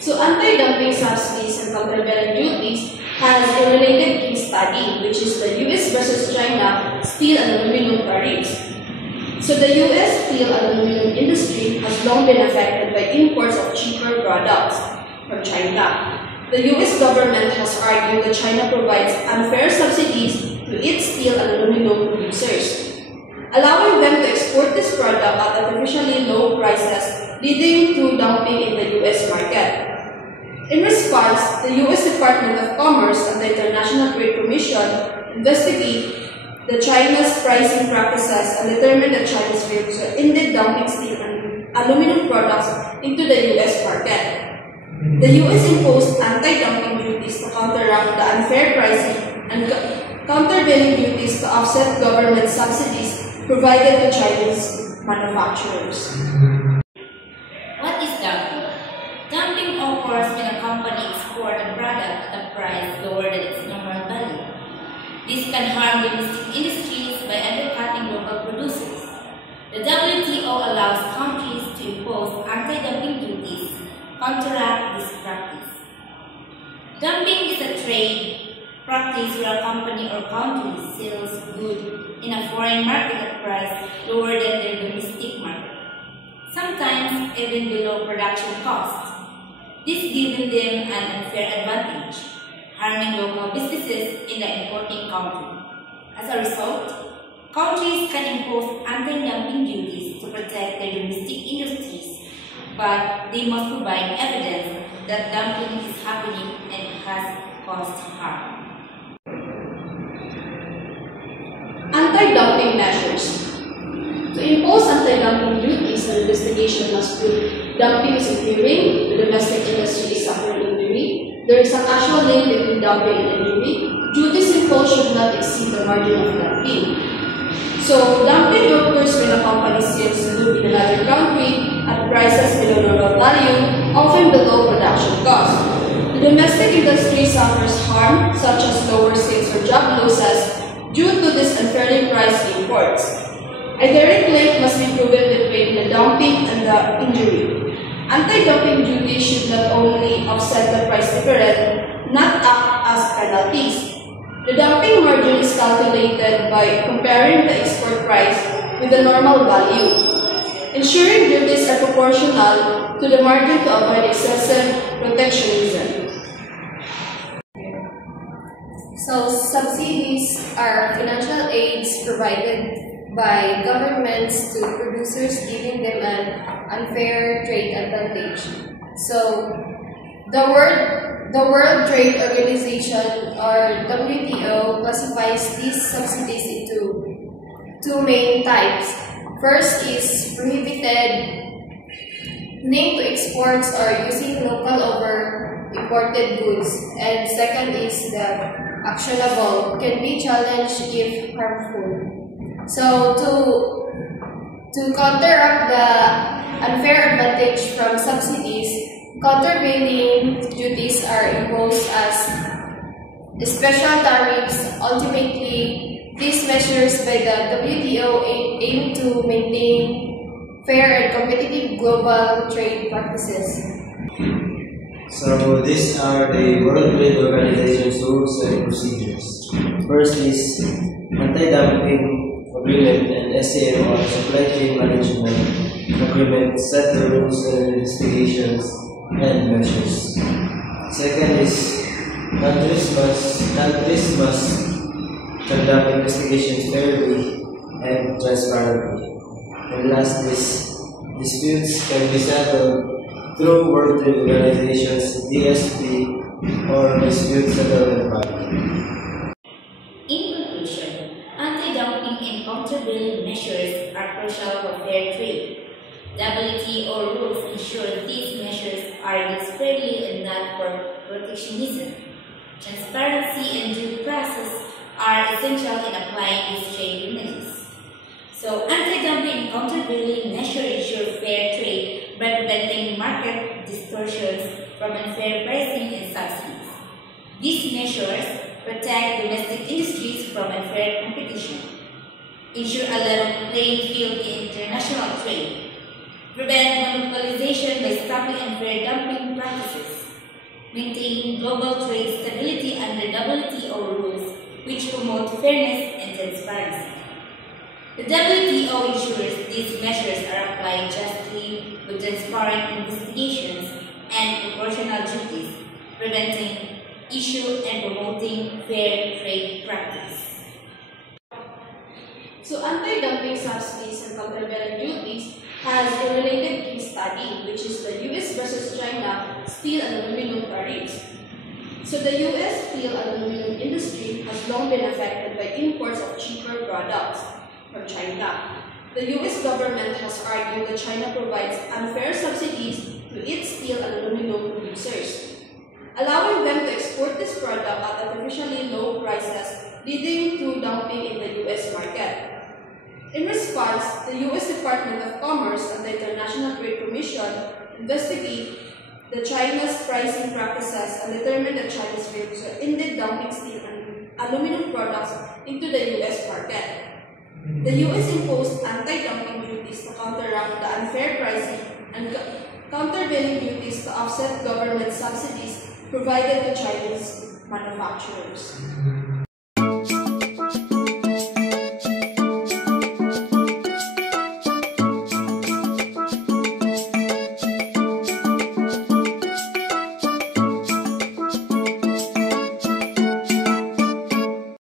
So anti-dumping subsidies and countervailing duties has a related case study, which is the US versus China steel and aluminum tariffs. So the US steel and aluminum industry has long been affected by imports of cheaper products from China. The US government has argued that China provides unfair subsidies to its steel and aluminum producers, allowing them to export this product at artificially low prices, leading to dumping in the US market. In response, the US Department of Commerce and the International Trade Commission investigate the China's pricing practices and determined that China's firms were indeed dumping steel and aluminum products into the US market. The US imposed anti-dumping duties to counteract the unfair pricing and countervailing duties to offset government subsidies provided to Chinese manufacturers. What is dumping? Dumping occurs when a company exports a product at a price lower than its normal value. This can harm domestic industries by undercutting local producers. The WTO allows countries to impose anti-dumping duties to counteract this practice. Dumping is a trade practice where a company or country sells goods in a foreign market at a price lower than their domestic market, sometimes even below production costs. This gives them an unfair advantage, harming local businesses in the importing country. As a result, countries can impose anti-dumping duties to protect their domestic industries, but they must provide evidence that dumping is happening and has caused harm. Anti-dumping measures. To impose anti-dumping duties, an investigation must prove dumping is occurring, the domestic industry is suffering injury, there is an actual link between dumping and injury, duties imposed should not exceed the margin of dumping. So, dumping occurs when a company sells goods in another country at prices below normal value, often below production cost. The domestic industry suffers harm, such as lower sales or job losses, due to these unfairly priced imports. A direct link must be proven between the dumping and the injury. Anti-dumping duties should not only offset the price difference, not act as penalties. The dumping margin is calculated by comparing the export price with the normal value, ensuring duties are proportional to the margin to avoid excessive protectionism. So, subsidies are financial aids provided by governments to producers, giving them an unfair trade advantage. So, the World Trade Organization, or WTO, classifies these subsidies into two main types. First is prohibited, linked to exports or using local over imported goods, and second is the actionable, can be challenged if harmful. So to counteract the unfair advantage from subsidies, countervailing duties are imposed as special tariffs. Ultimately, these measures by the WTO aim to maintain fair and competitive global trade practices. So these are the World Trade Organization's rules and procedures. First is anti-dumping agreement and SAM, or supply chain management agreement, set the rules and investigations and measures. Second is countries must conduct investigations fairly and transparently. And last is disputes can be settled through World Trade Organization's DSP or dispute settlement body. In conclusion, anti-dumping and countervailing measures are crucial for fair trade. WTO rules ensure these measures are used fairly and not for protectionism. Transparency and due process are essential in applying these trade remedies. So, anti-dumping and countervailing measures ensure fair trade by preventing market distortions from unfair pricing and subsidies. These measures protect domestic industries from unfair competition, ensure a level playing field in international trade, prevent monopolization by stopping unfair dumping practices, maintain global trade stability under WTO rules, which promote fairness and transparency. The WTO ensures these measures are applied justly with transparent investigations and proportional duties, preventing issue and promoting fair trade practice. So anti-dumping subsidies and countervailing duties has a related case study, which is the US versus China steel and aluminum tariffs. So the US steel and aluminum industry has long been affected by imports of cheaper products from China. The US government has argued that China provides unfair subsidies to its steel and aluminum producers, allowing them to export this product at artificially low prices, leading to dumping in the US market. In response, the US Department of Commerce and the International Trade Commission investigate the China's pricing practices and determined that China's firms were indeed dumping steel and aluminum products into the US market. The US imposed anti-dumping duties to counteract the unfair pricing and countervailing duties to offset government subsidies provided to Chinese manufacturers.